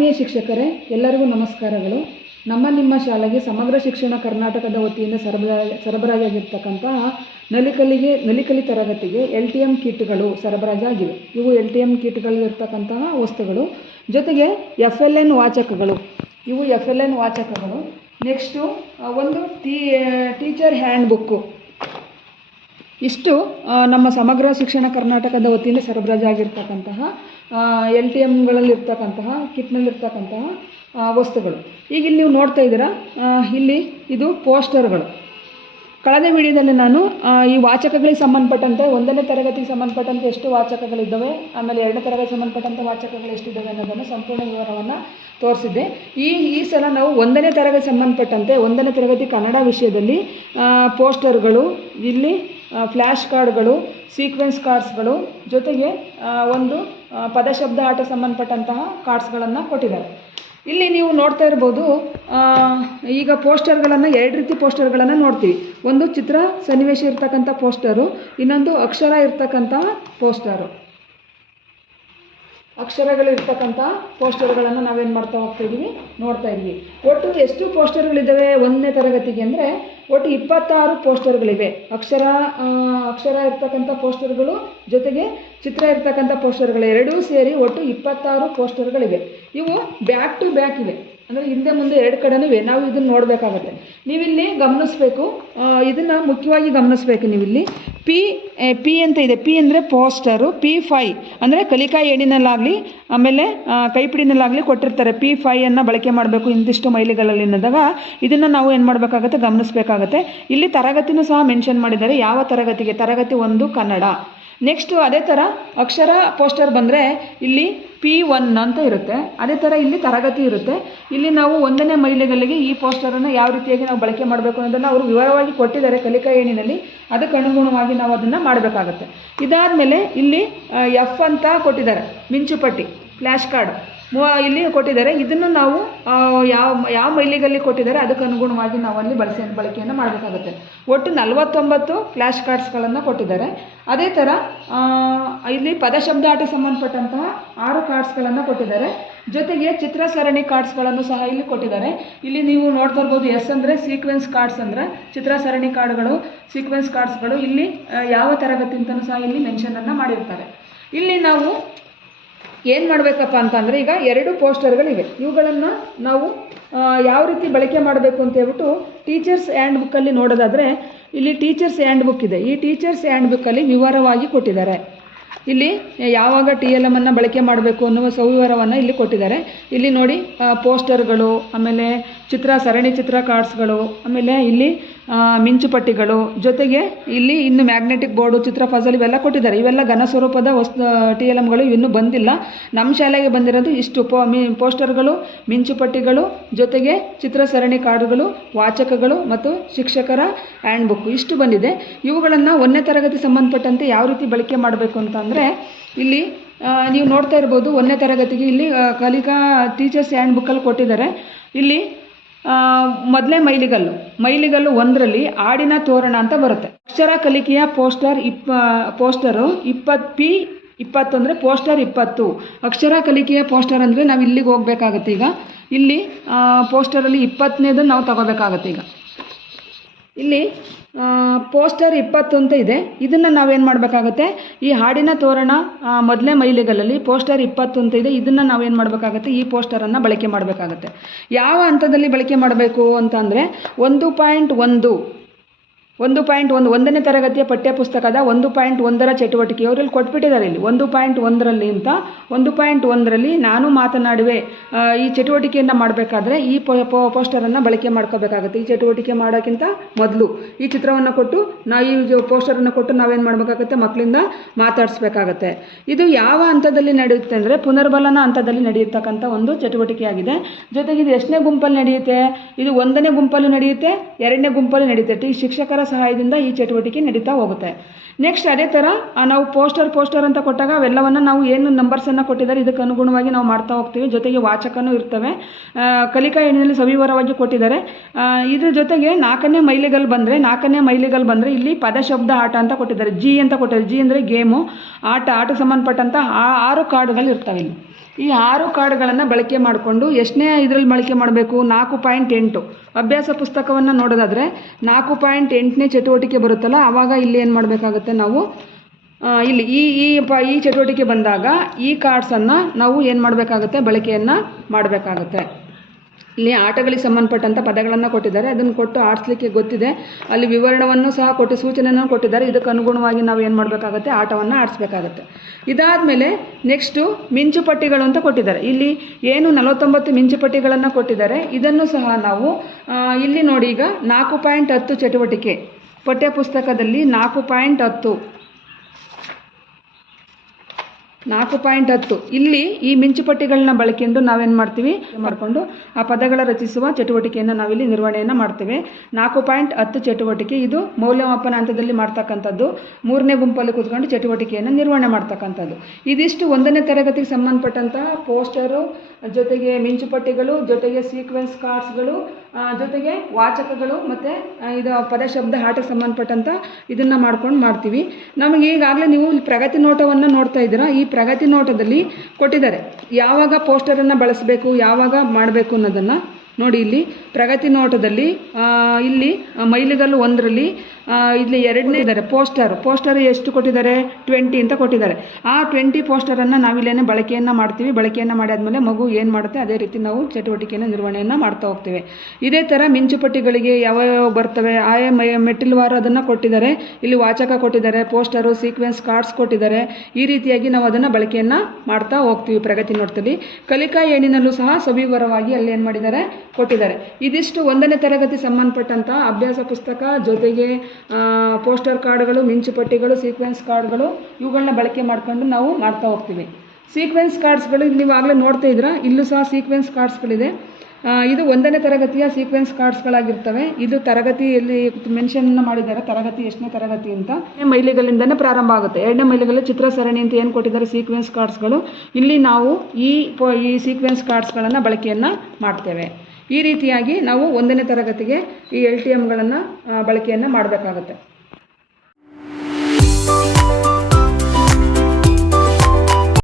ಆತ್ಮೀಯ ಶಿಕ್ಷಕರೇ, ಎಲ್ಲರಿಗೂ ನಮಸ್ಕಾರಗಳು. ನಮ್ಮ ನಿಮ್ಮ ಶಾಲೆಗೆ ಸಮಗ್ರ ಶಿಕ್ಷಣ ಕರ್ನಾಟಕದ ವತಿಯಿಂದ ಸರಬರಾಜು ಸರಬರಾಜಾಗಿರ್ತಕ್ಕಂತಹ ನಲಿಕಲಿಗೆ ನಲಿಕಲಿ ತರಗತಿಗೆ ಎಲ್ ಟಿ ಎಂ ಕಿಟ್ಗಳು ಸರಬರಾಜಾಗಿವೆ. ಇವು ಎಲ್ ಟಿ ಎಂ ಕಿಟ್ಗಳಿರ್ತಕ್ಕಂತಹ ವಸ್ತುಗಳು. ಜೊತೆಗೆ ಎಫ್ ಎಲ್ ಎನ್ ವಾಚಕಗಳು. ಇವು ಎಫ್ ಎಲ್ ಎನ್ ವಾಚಕಗಳು. ನೆಕ್ಸ್ಟು ಒಂದು ಟೀ, ಟೀಚರ್ ಹ್ಯಾಂಡ್ ಬುಕ್ಕು ಇಷ್ಟು ನಮ್ಮ ಸಮಗ್ರ ಶಿಕ್ಷಣ ಕರ್ನಾಟಕದ ವತಿಯಿಂದ ಸರಬರಾಜಾಗಿರ್ತಕ್ಕಂತಹ ಎಲ್ ಟಿ ಎಮ್ಗಳಲ್ಲಿರ್ತಕ್ಕಂತಹ ಕಿಟ್ನಲ್ಲಿರ್ತಕ್ಕಂತಹ ವಸ್ತುಗಳು. ಈಗ ಇಲ್ಲಿ ನೀವು ನೋಡ್ತಾ ಇದ್ದೀರಾ ಇಲ್ಲಿ ಇದು ಪೋಸ್ಟರ್ಗಳು ಕಳೆದ ವಿಡಿಯೋದಲ್ಲಿ ನಾನು ಈ ವಾಚಕಗಳಿಗೆ ಸಂಬಂಧಪಟ್ಟಂತೆ, ಒಂದನೇ ತರಗತಿಗೆ ಸಂಬಂಧಪಟ್ಟಂತೆ ಎಷ್ಟು ವಾಚಕಗಳಿದ್ದಾವೆ, ಆಮೇಲೆ ಎರಡನೇ ತರಗತಿಗೆ ಸಂಬಂಧಪಟ್ಟಂತೆ ವಾಚಕಗಳು ಎಷ್ಟಿದ್ದಾವೆ ಅನ್ನೋದನ್ನು ಸಂಪೂರ್ಣ ವಿವರವನ್ನು ತೋರಿಸಿದ್ದೆ. ಈ ಈ ಸಲ ನಾವು ಒಂದನೇ ತರಗತಿ ಸಂಬಂಧಪಟ್ಟಂತೆ, ಒಂದನೇ ತರಗತಿ ಕನ್ನಡ ವಿಷಯದಲ್ಲಿ ಪೋಸ್ಟರ್ಗಳು ಇಲ್ಲಿ ಫ್ಲ್ಯಾಶ್ ಕಾರ್ಡ್ಗಳು ಸೀಕ್ವೆನ್ಸ್ ಕಾರ್ಡ್ಸ್ಗಳು ಜೊತೆಗೆ ಒಂದು ಪದಶಬ್ದ ಆಟ ಸಂಬಂಧಪಟ್ಟಂತಹ ಕಾರ್ಡ್ಸ್ಗಳನ್ನು ಕೊಟ್ಟಿದ್ದಾರೆ. ಇಲ್ಲಿ ನೀವು ನೋಡ್ತಾ ಇರ್ಬೋದು ಈಗ ಪೋಸ್ಟರ್ಗಳನ್ನು ಎರಡು ರೀತಿ ಪೋಸ್ಟರ್ಗಳನ್ನು ನೋಡ್ತೀವಿ. ಒಂದು ಚಿತ್ರ, ಸನ್ನಿವೇಶ ಇರ್ತಕ್ಕಂಥ ಪೋಸ್ಟರು ಇನ್ನೊಂದು ಅಕ್ಷರ ಇರ್ತಕ್ಕಂಥ ಪೋಸ್ಟರು ಅಕ್ಷರಗಳು ಇರ್ತಕ್ಕಂಥ ಪೋಸ್ಟರ್ಗಳನ್ನು ನಾವೇನು ಮಾಡ್ತಾ ಹೋಗ್ತಾ ಇದ್ದೀವಿ ನೋಡ್ತಾ ಇದ್ದೀವಿ ಒಟ್ಟು ಎಷ್ಟು ಪೋಸ್ಟರ್ಗಳಿದ್ದಾವೆ ಒಂದನೇ ತರಗತಿಗೆ ಅಂದರೆ ಒಟ್ಟು ಇಪ್ಪತ್ತಾರು ಪೋಸ್ಟರ್ಗಳಿವೆ. ಅಕ್ಷರ ಅಕ್ಷರ ಇರ್ತಕ್ಕಂಥ ಪೋಸ್ಟರ್ಗಳು ಜೊತೆಗೆ ಚಿತ್ರ ಇರ್ತಕ್ಕಂಥ ಪೋಸ್ಟರ್ಗಳು ಎರಡೂ ಸೇರಿ ಒಟ್ಟು ಇಪ್ಪತ್ತಾರು ಪೋಸ್ಟರ್ಗಳಿವೆ. ಇವು ಬ್ಯಾಕ್ ಟು ಬ್ಯಾಕ್ ಇವೆ. ಅಂದರೆ ಹಿಂದೆ ಮುಂದೆ ಎರಡು ಕಡೆನೂ ನಾವು ಇದನ್ನು ನೋಡಬೇಕಾಗತ್ತೆ. ನೀವಿಲ್ಲಿ ಗಮನಿಸ್ಬೇಕು. ಇದನ್ನು ಮುಖ್ಯವಾಗಿ ಗಮನಿಸ್ಬೇಕು ನೀವಿಲ್ಲಿ. ಪಿ ಪಿ ಅಂತ ಇದೆ. ಪಿ ಅಂದರೆ ಪೋಸ್ಟರು ಪಿ ಫೈ ಅಂದರೆ ಕಲಿಕಾ ಏಣಿನಲ್ಲಾಗಲಿ ಆಮೇಲೆ ಕೈಪಿಡಿನಲ್ಲಾಗಲಿ ಕೊಟ್ಟಿರ್ತಾರೆ. ಪಿ ಫೈಯನ್ನು ಬಳಕೆ ಮಾಡಬೇಕು ಇಂದಿಷ್ಟು ಮೈಲಿಗಳಲ್ಲಿ ಅನ್ನೋದಾಗ ಇದನ್ನು ನಾವು ಏನು ಮಾಡಬೇಕಾಗತ್ತೆ ಗಮನಿಸಬೇಕಾಗತ್ತೆ. ಇಲ್ಲಿ ತರಗತಿನೂ ಸಹ ಮೆನ್ಷನ್ ಮಾಡಿದ್ದಾರೆ. ಯಾವ ತರಗತಿಗೆ? ತರಗತಿ ಒಂದು ಕನ್ನಡ. ನೆಕ್ಸ್ಟು ಅದೇ ಥರ ಅಕ್ಷರ ಪೋಸ್ಟರ್ ಬಂದರೆ ಇಲ್ಲಿ ಪಿ ಒನ್ ಅಂತ ಇರುತ್ತೆ. ಅದೇ ಥರ ಇಲ್ಲಿ ತರಗತಿ ಇರುತ್ತೆ. ಇಲ್ಲಿ ನಾವು ಒಂದನೇ ಮಹಿಳೆಗಳಿಗೆ ಈ ಪೋಸ್ಟರನ್ನು ಯಾವ ರೀತಿಯಾಗಿ ನಾವು ಬಳಕೆ ಮಾಡಬೇಕು ಅನ್ನೋದನ್ನು ಅವರು ವಿವರವಾಗಿ ಕೊಟ್ಟಿದ್ದಾರೆ ಕಲಿಕಾ ಏಣಿನಲ್ಲಿ. ಅದಕ್ಕೆ ಅನುಗುಣವಾಗಿ ನಾವು ಅದನ್ನು ಮಾಡಬೇಕಾಗತ್ತೆ. ಇದಾದಮೇಲೆ ಇಲ್ಲಿ ಎಫ್ ಅಂತ ಕೊಟ್ಟಿದ್ದಾರೆ. ಮಿಂಚುಪಟ್ಟಿ ಫ್ಲ್ಯಾಶ್ ಕಾರ್ಡ್ ಇಲ್ಲಿ ಕೊಟ್ಟಿದ್ದಾರೆ. ಇದನ್ನು ನಾವು ಯಾವ ಯಾವ ಮೈಲಿಗಲ್ಲಿ ಕೊಟ್ಟಿದ್ದಾರೆ ಅದಕ್ಕೆ ಅನುಗುಣವಾಗಿ ನಾವು ಅಲ್ಲಿ ಬಳಸಿ ಬಳಕೆಯನ್ನು ಮಾಡಬೇಕಾಗುತ್ತೆ. ಒಟ್ಟು ನಲವತ್ತೊಂಬತ್ತು ಫ್ಲ್ಯಾಶ್ ಕಾರ್ಡ್ಸ್ಗಳನ್ನು ಕೊಟ್ಟಿದ್ದಾರೆ. ಅದೇ ಥರ ಇಲ್ಲಿ ಪದಶಬ್ದ ಆಟ ಸಂಬಂಧಪಟ್ಟಂತಹ ಆರು ಕಾರ್ಡ್ಸ್ಗಳನ್ನು ಕೊಟ್ಟಿದ್ದಾರೆ. ಜೊತೆಗೆ ಚಿತ್ರ ಸರಣಿ ಕಾರ್ಡ್ಸ್ಗಳನ್ನು ಸಹ ಇಲ್ಲಿ ಕೊಟ್ಟಿದ್ದಾರೆ. ಇಲ್ಲಿ ನೀವು ನೋಡ್ತಾ ಇರ್ಬೋದು ಎಸ್ ಅಂದರೆ ಸೀಕ್ವೆನ್ಸ್ ಕಾರ್ಡ್ಸ್ ಅಂದರೆ ಚಿತ್ರ ಸರಣಿ ಕಾರ್ಡ್ಗಳು, ಸೀಕ್ವೆನ್ಸ್ ಕಾರ್ಡ್ಸ್ಗಳು ಇಲ್ಲಿ ಯಾವ ತರಗತಿ ಅಂತಲೂ ಸಹ ಇಲ್ಲಿ ಮೆನ್ಷನನ್ನು ಮಾಡಿರ್ತಾರೆ. ಇಲ್ಲಿ ನಾವು ಏನು ಮಾಡಬೇಕಪ್ಪ ಅಂತಂದರೆ ಈಗ ಎರಡು ಪೋಸ್ಟರ್ಗಳಿವೆ. ಇವುಗಳನ್ನು ನಾವು ಯಾವ ರೀತಿ ಬಳಕೆ ಮಾಡಬೇಕು ಅಂತ ಹೇಳ್ಬಿಟ್ಟು ಟೀಚರ್ಸ್ ಹ್ಯಾಂಡ್ ಬುಕ್ಕಲ್ಲಿ ನೋಡೋದಾದರೆ ಇಲ್ಲಿ ಟೀಚರ್ಸ್ ಹ್ಯಾಂಡ್ ಬುಕ್ ಇದೆ. ಈ ಟೀಚರ್ಸ್ ಹ್ಯಾಂಡ್ ಬುಕ್ಕಲ್ಲಿ ವಿವರವಾಗಿ ಕೊಟ್ಟಿದ್ದಾರೆ. ಇಲ್ಲಿ ಯಾವಾಗ ಟಿ ಎಲ್ ಎಮ್ಮನ್ನು ಬಳಕೆ ಮಾಡಬೇಕು ಅನ್ನುವ ಸವಿವರವನ್ನು ಇಲ್ಲಿ ಕೊಟ್ಟಿದ್ದಾರೆ. ಇಲ್ಲಿ ನೋಡಿ ಪೋಸ್ಟರ್ಗಳು, ಆಮೇಲೆ ಚಿತ್ರ, ಸರಣಿ ಚಿತ್ರ ಕಾರ್ಡ್ಸ್ಗಳು, ಆಮೇಲೆ ಇಲ್ಲಿ ಮಿಂಚುಪಟ್ಟಿಗಳು ಜೊತೆಗೆ ಇಲ್ಲಿ ಇನ್ನು ಮ್ಯಾಗ್ನೆಟಿಕ್ ಬೋರ್ಡು, ಚಿತ್ರ, ಫಸಲ್ ಇವೆಲ್ಲ ಕೊಟ್ಟಿದ್ದಾರೆ. ಇವೆಲ್ಲ ಘನ ಸ್ವರೂಪದ ವಸ್ತು ಟಿ ಎಲ್ ಎಮ್ಗಳು ಇನ್ನೂ ಬಂದಿಲ್ಲ. ನಮ್ಮ ಶಾಲೆಗೆ ಬಂದಿರೋದು ಇಷ್ಟು. ಪೋ, ಮಿ, ಪೋಸ್ಟರ್ಗಳು ಮಿಂಚುಪಟ್ಟಿಗಳು ಜೊತೆಗೆ ಚಿತ್ರ, ಸರಣಿ ಕಾರ್ಡ್ಗಳು, ವಾಚಕಗಳು ಮತ್ತು ಶಿಕ್ಷಕರ ಹ್ಯಾಂಡ್ ಬುಕ್ ಇಷ್ಟು ಬಂದಿದೆ. ಇವುಗಳನ್ನು ಒಂದನೇ ತರಗತಿ ಸಂಬಂಧಪಟ್ಟಂತೆ ಯಾವ ರೀತಿ ಬಳಕೆ ಮಾಡಬೇಕು ಅಂತ ಅಂದರೆ ಇಲ್ಲಿ ನೀವು ನೋಡ್ತಾ ಇರ್ಬೋದು ಒಂದನೇ ತರಗತಿಗೆ ಇಲ್ಲಿ ಕಲಿಕಾ ಟೀಚರ್ಸ್ ಹ್ಯಾಂಡ್ ಬುಕ್ಕಲ್ಲಿ ಕೊಟ್ಟಿದ್ದಾರೆ. ಇಲ್ಲಿ ಮೊದಲೇ ಮೈಲಿಗಲ್ಲು. ಮೈಲಿಗಲ್ಲು ಒಂದರಲ್ಲಿ ಆಡಿನ ತೋರಣ ಅಂತ ಬರುತ್ತೆ. ಅಕ್ಷರ ಕಲಿಕೆಯ ಪೋಸ್ಟರ್ ಇಪ್ಪ, ಪೋಸ್ಟರು ಇಪ್ಪತ್ತು ಪಿ ಇಪ್ಪತ್ತು ಅಂದರೆ ಪೋಸ್ಟರ್ ಇಪ್ಪತ್ತು. ಅಕ್ಷರ ಕಲಿಕೆಯ ಪೋಸ್ಟರ್ ಅಂದರೆ ನಾವು ಇಲ್ಲಿಗೆ ಹೋಗ್ಬೇಕಾಗತ್ತೆ ಈಗ. ಇಲ್ಲಿ ಪೋಸ್ಟರಲ್ಲಿ ಇಪ್ಪತ್ತನೇದು ನಾವು ತಗೋಬೇಕಾಗತ್ತೆ ಈಗ. ಇಲ್ಲಿ ಪೋಸ್ಟರ್ ಇಪ್ಪತ್ತು ಅಂತ ಇದೆ. ಇದನ್ನು ನಾವೇನು ಮಾಡಬೇಕಾಗುತ್ತೆ? ಈ ಹಾಡಿನ ತೋರಣ ಮೊದಲೇ ಮೈಲಿಗಲ್ಲಲ್ಲಿ ಪೋಸ್ಟರ್ ಇಪ್ಪತ್ತು ಅಂತ ಇದೆ. ಇದನ್ನು ನಾವೇನು ಮಾಡಬೇಕಾಗುತ್ತೆ? ಈ ಪೋಸ್ಟರನ್ನು ಬಳಕೆ ಮಾಡಬೇಕಾಗತ್ತೆ. ಯಾವ ಹಂತದಲ್ಲಿ ಬಳಕೆ ಮಾಡಬೇಕು ಅಂತಂದರೆ ಒಂದು ಪಾಯಿಂಟ್ ಒಂದು ಒಂದು ಪಾಯಿಂಟ್ ಒಂದು ಒಂದನೇ ತರಗತಿಯ ಪಠ್ಯಪುಸ್ತಕದ ಒಂದು ಪಾಯಿಂಟ್ ಒಂದರ ಚಟುವಟಿಕೆ ಅವರಲ್ಲಿ ಕೊಟ್ಬಿಟ್ಟಿದ್ದಾರೆ ಇಲ್ಲಿ. ಒಂದು ಪಾಯಿಂಟ್ ಒಂದರಲ್ಲಿ ಅಂತ. ಒಂದು ಪಾಯಿಂಟ್ ಒಂದರಲ್ಲಿ ನಾನು ಮಾತನಾಡುವೆ ಈ ಚಟುವಟಿಕೆಯನ್ನು ಮಾಡಬೇಕಾದ್ರೆ ಈ ಪೋಸ್ಟರನ್ನು ಬಳಕೆ ಮಾಡ್ಕೋಬೇಕಾಗುತ್ತೆ. ಈ ಚಟುವಟಿಕೆ ಮಾಡೋಕ್ಕಿಂತ ಮೊದಲು ಈ ಚಿತ್ರವನ್ನು ಕೊಟ್ಟು ನಾವು ಈ ಪೋಸ್ಟರನ್ನು ಕೊಟ್ಟು ನಾವೇನು ಮಾಡಬೇಕಾಗುತ್ತೆ? ಮಕ್ಕಳಿಂದ ಮಾತಾಡಿಸ್ಬೇಕಾಗತ್ತೆ. ಇದು ಯಾವ ಹಂತದಲ್ಲಿ ನಡೆಯುತ್ತೆ ಅಂದರೆ ಪುನರ್ಬಲನ ಹಂತದಲ್ಲಿ ನಡೆಯತಕ್ಕಂಥ ಒಂದು ಚಟುವಟಿಕೆಯಾಗಿದೆ. ಜೊತೆಗೆ ಇದು ಎಷ್ಟನೇ ಗುಂಪಲ್ಲಿ ನಡೆಯುತ್ತೆ? ಇದು ಒಂದನೇ ಗುಂಪಲ್ಲೂ ನಡೆಯುತ್ತೆ, ಎರಡನೇ ಗುಂಪಲ್ಲಿ ನಡೆಯುತ್ತೆ. ಈ ಶಿಕ್ಷಕರ ಸಹಾಯದಿಂದ ಈ ಚಟುವಟಿಕೆ ನಡೀತಾ ಹೋಗುತ್ತೆ. ನೆಕ್ಸ್ಟ್ ಅದೇ ಥರ ನಾವು ಪೋಸ್ಟರ್ ಪೋಸ್ಟರ್ ಅಂತ ಕೊಟ್ಟಾಗ ಅವೆಲ್ಲವನ್ನು ನಾವು ಏನು ನಂಬರ್ಸನ್ನು ಕೊಟ್ಟಿದ್ದಾರೆ, ಇದಕ್ಕೆ ಅನುಗುಣವಾಗಿ ನಾವು ಮಾಡ್ತಾ ಹೋಗ್ತೀವಿ. ಜೊತೆಗೆ ವಾಚಕನೂ ಇರ್ತವೆ. ಕಲಿಕಾ ಎಣ್ಣಿನಲ್ಲಿ ಸವಿವರವಾಗಿ ಕೊಟ್ಟಿದ್ದಾರೆ. ಇದ್ರ ಜೊತೆಗೆ ನಾಲ್ಕನೇ ಮೈಲಿಗಲ್ ಬಂದರೆ, ನಾಲ್ಕನೇ ಮೈಲಿಗಲ್ ಬಂದರೆ ಇಲ್ಲಿ ಪದಶಬ್ದ ಆಟ ಅಂತ ಕೊಟ್ಟಿದ್ದಾರೆ. ಜಿ ಅಂತ ಕೊಟ್ಟಿದ್ದಾರೆ. ಜಿ ಅಂದರೆ ಗೇಮು. ಆಟ ಆಟ ಸಂಬಂಧಪಟ್ಟಂಥ ಆರು ಕಾರ್ಡ್ಗಳು ಇರ್ತವೆ ಇಲ್ಲಿ ಈ ಆರು ಕಾರ್ಡ್ಗಳನ್ನು ಬಳಕೆ ಮಾಡಿಕೊಂಡು ಎಷ್ಟನೇ ಇದರಲ್ಲಿ ಬಳಕೆ ಮಾಡಬೇಕು? ನಾಲ್ಕು ಪಾಯಿಂಟ್ ಎಂಟು. ಅಭ್ಯಾಸ ಪುಸ್ತಕವನ್ನು ನೋಡೋದಾದರೆ ನಾಲ್ಕು ಪಾಯಿಂಟ್ ಎಂಟನೇ ಚಟುವಟಿಕೆ ಬರುತ್ತಲ್ಲ ಆವಾಗ ಇಲ್ಲಿ ಏನು ಮಾಡಬೇಕಾಗುತ್ತೆ ನಾವು ಇಲ್ಲಿ ಈ ಈ ಪ, ಈ ಚಟುವಟಿಕೆ ಬಂದಾಗ ಈ ಕಾರ್ಡ್ಸನ್ನು ನಾವು ಏನು ಮಾಡಬೇಕಾಗುತ್ತೆ? ಬಳಕೆಯನ್ನು ಮಾಡಬೇಕಾಗುತ್ತೆ. ಇಲ್ಲಿ ಆಟಗಳಿಗೆ ಸಂಬಂಧಪಟ್ಟಂಥ ಪದಗಳನ್ನು ಕೊಟ್ಟಿದ್ದಾರೆ. ಅದನ್ನು ಕೊಟ್ಟು ಆಡಿಸ್ಲಿಕ್ಕೆ ಗೊತ್ತಿದೆ. ಅಲ್ಲಿ ವಿವರಣವನ್ನು ಸಹ ಕೊಟ್ಟು ಸೂಚನೆಯನ್ನು ಕೊಟ್ಟಿದ್ದಾರೆ. ಇದಕ್ಕೆ ಅನುಗುಣವಾಗಿ ನಾವು ಏನು ಮಾಡಬೇಕಾಗತ್ತೆ? ಆಟವನ್ನು ಆಡಿಸ್ಬೇಕಾಗತ್ತೆ. ಇದಾದಮೇಲೆ ನೆಕ್ಸ್ಟು ಮಿಂಚುಪಟ್ಟಿಗಳು ಅಂತ ಕೊಟ್ಟಿದ್ದಾರೆ. ಇಲ್ಲಿ ಏನು ನಲವತ್ತೊಂಬತ್ತು ಮಿಂಚುಪಟ್ಟಿಗಳನ್ನು ಕೊಟ್ಟಿದ್ದಾರೆ. ಇದನ್ನು ಸಹ ನಾವು ಇಲ್ಲಿ ನೋಡಿ ಈಗ ನಾಲ್ಕು ಪಾಯಿಂಟ್ ಹತ್ತು ಚಟುವಟಿಕೆ. ಪಠ್ಯಪುಸ್ತಕದಲ್ಲಿ ನಾಲ್ಕು ಪಾಯಿಂಟ್ ಹತ್ತು ನಾಲ್ಕು ಪಾಯಿಂಟ್ ಹತ್ತು. ಇಲ್ಲಿ ಈ ಮಿಂಚುಪಟ್ಟಿಗಳನ್ನ ಬಳಕೆಂಡು ನಾವೇನು ಮಾಡ್ತೀವಿ? ಮಾಡಿಕೊಂಡು ಆ ಪದಗಳ ರಚಿಸುವ ಚಟುವಟಿಕೆಯನ್ನು ನಾವಿಲ್ಲಿ ನಿರ್ವಹಣೆಯನ್ನು ಮಾಡ್ತೇವೆ. ನಾಲ್ಕು ಪಾಯಿಂಟ್ ಹತ್ತು ಚಟುವಟಿಕೆ. ಇದು ಮೌಲ್ಯಮಾಪನ ಹಂತದಲ್ಲಿ ಮಾಡ್ತಕ್ಕಂಥದ್ದು. ಮೂರನೇ ಗುಂಪಲ್ಲಿ ಕೂತ್ಕೊಂಡು ಚಟುವಟಿಕೆಯನ್ನು ನಿರ್ವಹಣೆ ಮಾಡ್ತಕ್ಕಂಥದ್ದು. ಇದಿಷ್ಟು ಒಂದನೇ ತರಗತಿಗೆ ಸಂಬಂಧಪಟ್ಟಂತಹ ಪೋಸ್ಟರು, ಜೊತೆಗೆ ಮಿಂಚುಪಟ್ಟಿಗಳು, ಜೊತೆಗೆ ಸೀಕ್ವೆನ್ಸ್ ಕಾರ್ಡ್ಸ್ಗಳು ಜೊತೆಗೆ ವಾಚಕಗಳು ಮತ್ತು ಇದು ಪದ ಶಬ್ದ ಆಟಕ್ಕೆ ಸಂಬಂಧಪಟ್ಟಂಥ ಇದನ್ನು ಮಾಡ್ಕೊಂಡು ಮಾಡ್ತೀವಿ. ನಮಗೆ ಈಗಾಗಲೇ ನೀವು ಪ್ರಗತಿ ನೋಟವನ್ನು ನೋಡ್ತಾ ಇದ್ದೀರಾ? ಈ ಪ್ರಗತಿ ನೋಟದಲ್ಲಿ ಕೊಟ್ಟಿದ್ದಾರೆ. ಯಾವಾಗ ಪೋಸ್ಟರನ್ನು ಬಳಸಬೇಕು ಯಾವಾಗ ಮಾಡಬೇಕು ಅನ್ನೋದನ್ನು ನೋಡಿ ಇಲ್ಲಿ ಪ್ರಗತಿ ನೋಟದಲ್ಲಿ ಇಲ್ಲಿ ಮೈಲಿಗಲ್ಲು ಒಂದರಲ್ಲಿ ಇಲ್ಲಿ ಎರಡನೇ ಇದ್ದಾರೆ, ಪೋಸ್ಟರ್. ಪೋಸ್ಟರ್ ಎಷ್ಟು ಕೊಟ್ಟಿದ್ದಾರೆ? ಟ್ವೆಂಟಿ ಅಂತ ಕೊಟ್ಟಿದ್ದಾರೆ. ಆ ಟ್ವೆಂಟಿ ಪೋಸ್ಟರನ್ನು ನಾವಿಲ್ಲೇನೆ ಬಳಕೆಯನ್ನು ಮಾಡ್ತೀವಿ. ಬಳಕೆಯನ್ನು ಮಾಡಿದ್ಮೇಲೆ ಮಗು ಏನು ಮಾಡುತ್ತೆ? ಅದೇ ರೀತಿ ನಾವು ಚಟುವಟಿಕೆಯನ್ನು ನಿರ್ವಹಣೆಯನ್ನು ಮಾಡ್ತಾ ಹೋಗ್ತೀವಿ. ಇದೇ ಥರ ಮಿಂಚುಪಟ್ಟಿಗಳಿಗೆ ಯಾವ ಯಾವ ಬರ್ತವೆ ಆಯಾ ಮೈ ಮೆಟ್ಟಿಲುವಾರ ಅದನ್ನು ಕೊಟ್ಟಿದ್ದಾರೆ. ಇಲ್ಲಿ ವಾಚಕ ಕೊಟ್ಟಿದ್ದಾರೆ, ಪೋಸ್ಟರು, ಸೀಕ್ವೆನ್ಸ್, ಕಾರ್ಡ್ಸ್ ಕೊಟ್ಟಿದ್ದಾರೆ. ಈ ರೀತಿಯಾಗಿ ನಾವು ಅದನ್ನು ಬಳಕೆಯನ್ನು ಮಾಡ್ತಾ ಹೋಗ್ತೀವಿ ಪ್ರಗತಿ ನೋಟದಲ್ಲಿ. ಕಲಿಕಾ ಏಣಿನಲ್ಲೂ ಸಹ ಸವಿವರವಾಗಿ ಅಲ್ಲಿ ಏನು ಮಾಡಿದ್ದಾರೆ? ಕೊಟ್ಟಿದ್ದಾರೆ. ಇದಿಷ್ಟು ಒಂದನೇ ತರಗತಿ ಸಂಬಂಧಪಟ್ಟಂಥ ಅಭ್ಯಾಸ ಪುಸ್ತಕ ಜೊತೆಗೆ ಪೋಸ್ಟರ್ ಕಾರ್ಡ್ಗಳು, ಮಿಂಚು ಪಟ್ಟಿಗಳು, ಸೀಕ್ವೆನ್ಸ್ ಕಾರ್ಡ್ಗಳು ಇವುಗಳನ್ನ ಬಳಕೆ ಮಾಡ್ಕೊಂಡು ನಾವು ಮಾಡ್ತಾ ಹೋಗ್ತೀವಿ. ಸೀಕ್ವೆನ್ಸ್ ಕಾರ್ಡ್ಸ್ಗಳು ನೀವು ಆಗಲೇ ನೋಡ್ತಾ ಇದ್ದೀರಾ? ಇಲ್ಲೂ ಸಹ ಸೀಕ್ವೆನ್ಸ್ ಕಾರ್ಡ್ಸ್ಗಳಿದೆ. ಇದು ಒಂದನೇ ತರಗತಿಯ ಸೀಕ್ವೆನ್ಸ್ ಕಾರ್ಡ್ಸ್ಗಳಾಗಿರ್ತವೆ. ಇದು ತರಗತಿಯಲ್ಲಿ ಮೆನ್ಷನ್ ಮಾಡಿದ್ದಾರೆ. ತರಗತಿ ಎಷ್ಟನೇ ತರಗತಿ ಅಂತ. ಮೈಲಿಗಳಿಂದನೇ ಪ್ರಾರಂಭ ಆಗುತ್ತೆ. ಎರಡನೇ ಮೈಲಿಗಲ್ಲಿ ಚಿತ್ರ ಸರಣಿ ಅಂತ ಏನು ಕೊಟ್ಟಿದ್ದಾರೆ? ಸೀಕ್ವೆನ್ಸ್ ಕಾರ್ಡ್ಸ್ಗಳು. ಇಲ್ಲಿ ನಾವು ಈ ಈ ಸೀಕ್ವೆನ್ಸ್ ಕಾರ್ಡ್ಸ್ಗಳನ್ನು ಬಳಕೆಯನ್ನು ಮಾಡ್ತೇವೆ. ಈ ರೀತಿಯಾಗಿ ನಾವು ಒಂದನೇ ತರಗತಿಗೆ ಈ ಎಲ್ ಟಿ ಎಮ್ಗಳನ್ನು ಬಳಕೆಯನ್ನು ಮಾಡಬೇಕಾಗುತ್ತೆ.